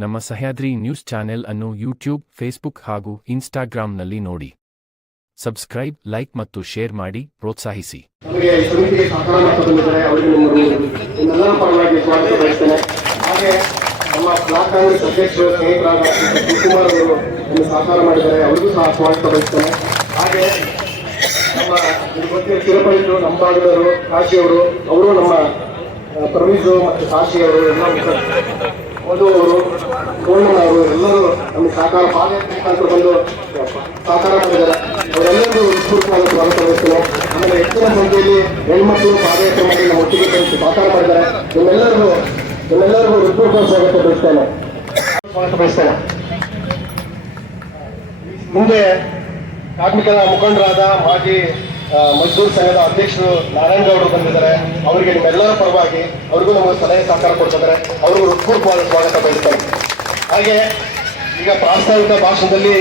ನಮ್ಮ Sahyadri news channel ಅನ್ನು YouTube, Facebook ಹಾಗೂ ಇನ್ಸ್ಟಾಗ್ರಾಂನಲ್ಲಿ ನೋಡಿ. ಸಬ್ಸ್ಕ್ರೈಬ್, ಲೈಕ್ ಮತ್ತು ಶೇರ್ ಮಾಡಿ ಪ್ರೋತ್ಸಾಹಿಸಿ. ನಮಗೆ ಸಮಿತಿಗೆ ಸಹಕಾರ ಮಾಡಿಕೊಂಡಿದ್ದಾರೆ. ಅವರಿಗೆ ನಿಮ್ಮೆಲ್ಲರ ಪರವಾಗಿ ಸ್ವಾಗತ ಬಯಸ್ತೇನೆ. ಹಾಗೆ ನಮ್ಮ ಬ್ಲಾಕ್ ಕಾಂಗ್ರೆಸ್ ಅಧ್ಯಕ್ಷರು ಸ್ನೇಹಿತರಾದ ಶಿವಕುಮಾರ್ ಅವರು ನಮಗೆ ಸಹಕಾರ ಮಾಡಿದ್ದಾರೆ. ಅವರಿಗೂ ಸಹ ಸ್ವಾಗತ ಬಯಸ್ತೇನೆ. ಹಾಗೆ ನಮ್ಮ ಬಗ್ಗೆ ಚಿರಪರಿಚರು ನಮ್ಮ ಭಾಗದವರು ಕಾಶಿಯವರು, ಅವರು ನಮ್ಮ ಪ್ರವೀಜು ಮತ್ತು ಕಾಶಿಯವರು ಎಲ್ಲ ಓದುವವರು, ಸೋಮಣ್ಣವರು ಎಲ್ಲರೂ ನಮಗೆ ಸಹಕಾರ ಪಾದಯಾತ್ರೆ ಬಂದು ಸಹಕಾರ ಮಾಡಿದ್ದಾರೆ. ಅವರೆಲ್ಲರಿಗೂ ವಿಸ್ಫೂರ್ತಿಯಾದ ಸ್ವಾಗತ ಬಯಸ್ತೇನೆ. ಆಮೇಲೆ ಹೆಚ್ಚಿನ ಸಂಖ್ಯೆಯಲ್ಲಿ ಹೆಣ್ಮಕ್ಳು ಪಾದಯಾತ್ರೆ ಮಾಡಿ ನಮ್ಮ ಒಟ್ಟಿಗೆ ಸಹಕಾರ ಮಾಡಿದ್ದಾರೆ. ನಿಮ್ಮೆಲ್ಲರಿಗೂ ವಿಸ್ಫೂರ್ತಿಯಾದ ಸ್ವಾಗತ ಬಯಸ್ತೇನೆ. ಮುಂದೆ ಕಾರ್ಮಿಕರ ಮುಖಂಡರಾದ ಮಾಜಿ ಮಜ್ದೂರ್ ಸಂಘದ ಅಧ್ಯಕ್ಷರು ನಾರಾಯಣ ಗೌಡರು ಬಂದಿದ್ದಾರೆ. ಅವರಿಗೆ ನಿಮ್ಮೆಲ್ಲರ ಪರವಾಗಿ ಅವರಿಗೂ ನಮಗೆ ಸಲಹೆ ಸಹಕಾರ ಕೊಡ್ತಿದ್ದಾರೆ. ಅವರಿಗೂ ಹೃತ್ಪೂರ್ವಕವಾದ ಸ್ವಾಗತ ಬಯಸ್ತೇನೆ. ಹಾಗೆ ಈಗ ಪ್ರಾಸ್ತಾವಿಕ ಭಾಷಣದಲ್ಲಿ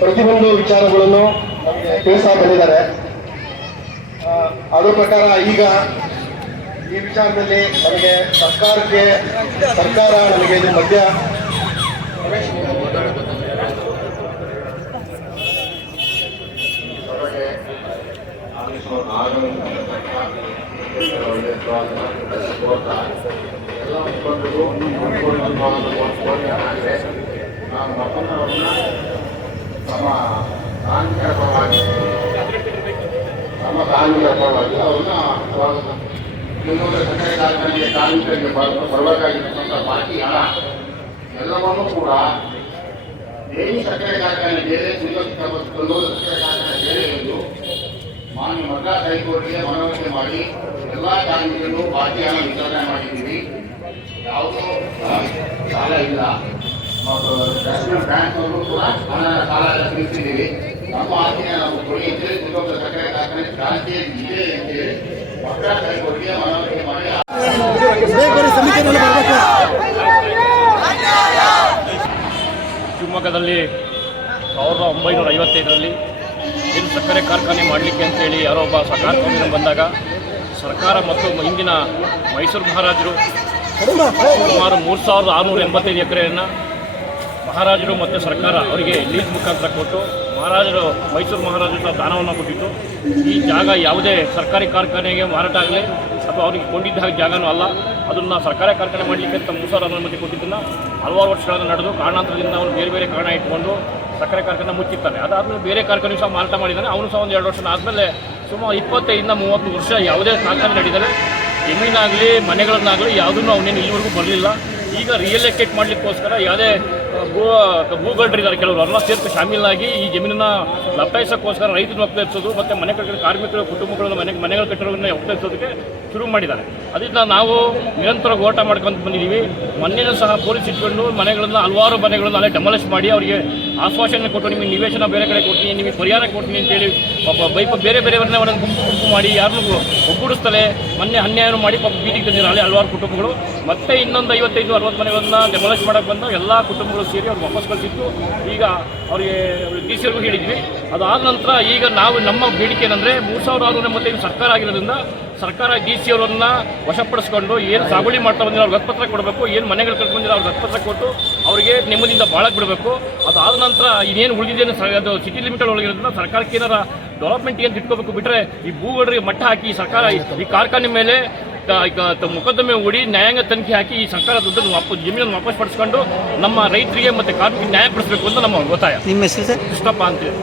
ಪ್ರತಿಯೊಂದು ವಿಚಾರಗಳನ್ನು ನಮಗೆ ತಿಳಿಸ್ತಾ ಬಂದಿದ್ದಾರೆ. ಅದರ ಪ್ರಕಾರ ಈಗ ಈ ವಿಚಾರದಲ್ಲಿ ನಮಗೆ ಸರ್ಕಾರ ನಮಗೆ ಇದು ಮಧ್ಯ ನಮ್ಮ ಕಾರ್ಮಿಕರ ಪರವಾಗಿ ಅವ್ರನ್ನ ಸಕ್ಕರೆ ಕಾರ್ಖಾನೆಗೆ ಕಾರ್ಮಿಕರಿಗೆ ಬರಬೇಕಾಗಿರ್ತಕ್ಕಂಥ ಬಾಕಿ ಹಣ ಎಲ್ಲವನ್ನೂ ಕೂಡ ಬೇರೆ ಸಕ್ಕರೆ ಕಾರ್ಖಾನೆ ಬೇರೆ ಸಕ್ಕರೆ ಕಾರ್ಖಾನೆ ಬೇರೆ ಎಂದು ಮಾನ್ಯ ಮದ್ರಾಸ್ ಹೈಕೋರ್ಟ್ಗೆ ಮನವರಿಕೆ ಮಾಡಿ ಎಲ್ಲ ಕಾರ್ಮಿಕರಿಗೂ ಬಾಕಿ ಹಣ ವಿತರಣೆ ಮಾಡಿದ್ದೀವಿ. ಯಾವುದೋ ಸಾಲ ಇಲ್ಲ ಮತ್ತು ನ್ಯಾಷನಲ್ ಬ್ಯಾಂಕ್ನವರು ಕೂಡ ಹಣ ಸಾಲ ತಿಳಿಸಿದ್ದೀವಿ. ನಮ್ಮ ಆಸ್ತಿನ ನಾವು ಕೊಡಿ ಅಂತೇಳಿ ಕುಟುಂಬದ ಸಕ್ಕರೆ ಕಾರ್ಖಾನೆ ಕ್ರಾಂತಿ ಇದೆ ಅಂತೇಳಿ ಮದ್ರಾಸ್ ಹೈಕೋರ್ಟ್ಗೆ ಮನವರಿಕೆ ಮಾಡಿ ಶಿವಮೊಗ್ಗದಲ್ಲಿ 1955ರಲ್ಲಿ ಏನು ಸಕ್ಕರೆ ಕಾರ್ಖಾನೆ ಮಾಡಲಿಕ್ಕೆ ಅಂತೇಳಿ ಯಾರೋ ಒಬ್ಬ ಕಾರ್ಖಾನೆ ಬಂದಾಗ ಸರ್ಕಾರ ಮತ್ತು ಹಿಂದಿನ ಮೈಸೂರು ಮಹಾರಾಜರು ಸುಮಾರು 3685 ಎಕರೆಯನ್ನು ಮಹಾರಾಜರು ಮತ್ತು ಸರ್ಕಾರ ಅವರಿಗೆ ಲೀಸ್ ಮುಖಾಂತರ ಕೊಟ್ಟು ಮೈಸೂರು ಮಹಾರಾಜರ ದಾನವನ್ನು ಕೊಟ್ಟಿತ್ತು. ಈ ಜಾಗ ಯಾವುದೇ ಸರ್ಕಾರಿ ಕಾರ್ಖಾನೆಗೆ ಮಾರಾಟ ಆಗಲಿ ಅಥವಾ ಅವರಿಗೆ ಕೊಂಡಿದ್ದ ಜಾಗನೂ ಅಲ್ಲ. ಅದನ್ನು ಸರ್ಕಾರಿ ಕಾರ್ಖಾನೆ ಮಾಡಲಿಕ್ಕೆ ಅಂತ 3000 ಅನುಮತಿ ಕೊಟ್ಟಿದ್ದನ್ನು ಹಲವಾರು ವರ್ಷಗಳನ್ನು ನಡೆದು ಕಾರಣಾಂತರದಿಂದ ಅವನು ಬೇರೆ ಬೇರೆ ಕಾರಣ ಇಟ್ಕೊಂಡು ಸಕ್ಕರೆ ಕಾರ್ಖಾನೆ ಮುಚ್ಚಿರ್ತಾನೆ. ಅದಾದಮೇಲೆ ಬೇರೆ ಕಾರ್ಖಾನೆ ಸಹ ಮಾರಾಟ ಮಾಡಿದ್ದಾನೆ. ಅವನು ಸಹ ಒಂದು 2 ವರ್ಷ ಆದಮೇಲೆ ಸುಮಾರು 25-30 ವರ್ಷ ಯಾವುದೇ ಕಾರ್ಖಾನೆ ನಡೆದರೆ ಜಮೀನಾಗಲಿ ಮನೆಗಳನ್ನಾಗಲಿ ಯಾವುದನ್ನು ಅವನೇನು ಇಲ್ಲಿವರೆಗೂ ಬರಲಿಲ್ಲ. ಈಗ ರಿಯಲ್ ಎಸ್ಟೇಟ್ ಮಾಡಲಿಕ್ಕೋಸ್ಕರ ಯಾವುದೇ ಭೂಗಳ್ರಿದ್ದಾರೆ ಕೆಲವರು ಅವ್ರನ್ನ ಸೇರ್ತು ಶಾಮೀಲಾಗಿ ಈ ಜಮೀನನ್ನು ಲಪ್ಪಾಯಿಸೋಕ್ಕೋಸ್ಕರ ರೈತರನ್ನು ಒಪ್ಪಿಸೋದು ಮತ್ತು ಮನೆ ಕಟ್ಟಿದ ಕಾರ್ಮಿಕರು ಕುಟುಂಬಗಳನ್ನು ಮನೆಗಳ ಕಟ್ಟಡವನ್ನು ಒಪ್ಪಿಸೋದಕ್ಕೆ ಶುರು ಮಾಡಿದ್ದಾರೆ. ಅದರಿಂದ ನಾವು ನಿರಂತರ ಹೋರಾಟ ಮಾಡ್ಕೊಂಡು ಬಂದಿದ್ದೀವಿ. ಮೊನ್ನೆನೂ ಸಹ ಪೊಲೀಸ್ ಇಟ್ಕೊಂಡು ಹಲವಾರು ಮನೆಗಳನ್ನು ಅಲ್ಲೇ ಡೆಮಾಲಿಷ್ ಮಾಡಿ ಅವರಿಗೆ ಆಶ್ವಾಸನೆ ಕೊಟ್ಟು ನಿಮಗೆ ನಿವೇಶನ ಬೇರೆ ಕಡೆ ಕೊಡ್ತೀನಿ, ನಿಮಗೆ ಪರಿಹಾರ ಕೊಡ್ತೀನಿ ಅಂತೇಳಿ ಬೇರೆ ಬೇರೆಯವ್ರನ್ನ ಅವರನ್ನು ಗುಂಪು ಮಾಡಿ ಯಾರನ್ನೂ ಒಗ್ಗೂಡಿಸ್ತಲೇ ಮೊನ್ನೆ ಅನ್ಯಾಯ ಮಾಡಿ ಬೀದಿಗೆ ತಂದಿರೋ ಅಲ್ಲಿ ಹಲವಾರು ಕುಟುಂಬಗಳು. ಮತ್ತೆ ಇನ್ನೊಂದು 55-60 ಮನೆಗಳನ್ನು ಡೆಮಾಲಿಷ್ ಮಾಡೋಕ್ಕೆ ಬಂದ ಎಲ್ಲ ಕುಟುಂಬಗಳು ಸೇರಿ ಅವ್ರಿಗೆ ವಾಪಸ್ ಕಳಿಸಿತ್ತು. ಈಗ ಅವರಿಗೆ ಡಿಸಿಯವ್ರಿಗೂ ಹೇಳಿದ್ವಿ. ಅದಾದ ನಂತರ ಈಗ ನಾವು ನಮ್ಮ ಬೇಡಿಕೆ ಏನಂದರೆ 3685 ಸರ್ಕಾರ ಆಗಿರೋದ್ರಿಂದ ಸರ್ಕಾರ ಡಿಸಿಯವರನ್ನು ವಶಪಡಿಸ್ಕೊಂಡು ಏನು ಸಾಗುವಳಿ ಮಾಡ್ತಾ ಬಂದಿರೋ ಅವ್ರಿಗೆ ಹಕ್ಕುಪತ್ರ ಕೊಡಬೇಕು, ಏನು ಮನೆಗಳು ಕಟ್ಕೊಂಡಿರೋ ಅವ್ರಿಗೆ ಹಕ್ಕುಪತ್ರ ಕೊಟ್ಟು ಅವರಿಗೆ ನೆಮ್ಮದಿಯಿಂದ ಬಾಳಕ್ಕೆ ಬಿಡಬೇಕು. ಅದಾದ ನಂತರ ಇನ್ನೇನು ಉಳಿದಿದ್ದೇನೆ ಅದು ಸಿಟಿ ಲಿಮಿಟಲ್ಲಿ ಒಳಗಿರೋದ್ರಿಂದ ಸರ್ಕಾರಕ್ಕೆ ಏನಾರ ಡೆವಲಪ್ಮೆಂಟ್ ಏನು ಇಟ್ಕೋಬೇಕು. ಬಿಟ್ಟರೆ ಈ ಭೂಗಳಿಗೆ ಮಟ್ಟ ಹಾಕಿ ಸರ್ಕಾರ ಈ ಕಾರ್ಖಾನೆ ಮೇಲೆ ಮೊಕದ್ದಮೆ ಹೂಡಿ ನ್ಯಾಯಾಂಗ ತನಿಖೆ ಹಾಕಿ ಈ ಸರ್ಕಾರ ದುಡ್ಡನ್ನು ಜಮೀನನ್ನು ವಾಪಸ್ ಪಡಿಸ್ಕೊಂಡು ನಮ್ಮ ರೈತರಿಗೆ ಮತ್ತು ಕಾರ್ಮಿಕರಿಗೆ ನ್ಯಾಯ ಪಡಿಸಬೇಕು ಅಂತ ನಮ್ಮ ಒತ್ತಾಯ. ನಿಮ್ಮ ಹೆಸರು ಸರ್? ಕೃಷ್ಣಪ್ಪ ಅಂತೇಳಿ.